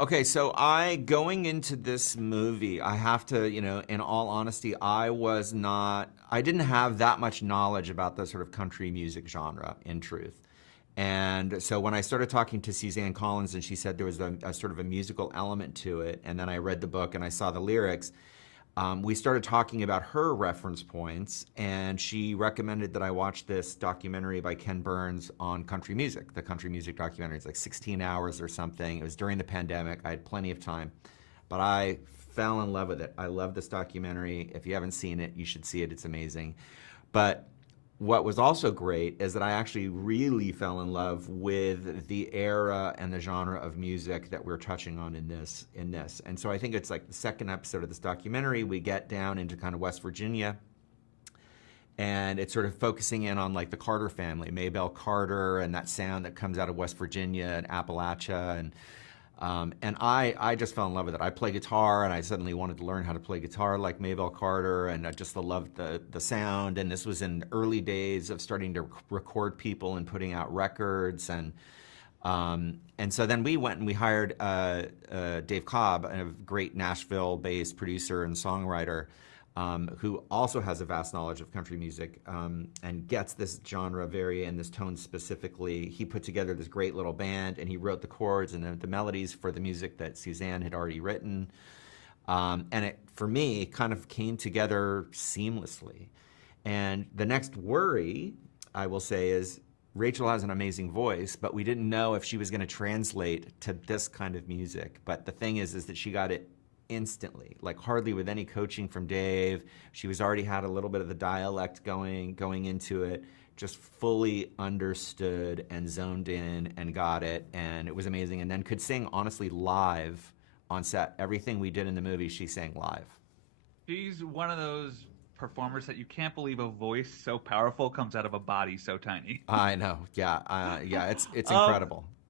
Okay, so going into this movie, I have to, in all honesty, I didn't have that much knowledge about the sort of country music genre, in truth. And so when I started talking to Suzanne Collins and she said there was a sort of a musical element to it, and then I read the book and I saw the lyrics, we started talking about her reference points, and she recommended that I watch this documentary by Ken Burns on country music. The country music documentary. It's like 16 hours or something. It was during the pandemic. I had plenty of time, but I fell in love with it. I love this documentary. If you haven't seen it, you should see it. It's amazing. But what was also great is that I actually really fell in love with the era and the genre of music that we're touching on in this. And so I think it's like the second episode of this documentary, we get down into kind of West Virginia, and it's sort of focusing in on like the Carter family, Maybelle Carter, and that sound that comes out of West Virginia and Appalachia. And I just fell in love with it. I play guitar, and I suddenly wanted to learn how to play guitar like Maybelle Carter, and I just loved the sound. And this was in early days of starting to record people and putting out records. And so then we went and we hired Dave Cobb, a great Nashville-based producer and songwriter, who also has a vast knowledge of country music, and gets this genre and this tone specifically. He put together this great little band, and he wrote the chords and the melodies for the music that Suzanne had already written. And it, for me, kind of came together seamlessly. And the next worry, I will say, is Rachel has an amazing voice, but we didn't know if she was going to translate to this kind of music. But the thing is that she got it instantly, like hardly with any coaching from Dave. She was already had a little bit of the dialect going into it, just fully understood and zoned in and got it, and it was amazing. And then could sing, honestly, live on set. Everything we did in the movie, she sang live. She's one of those performers that you can't believe a voice so powerful comes out of a body so tiny. I know, yeah, it's incredible.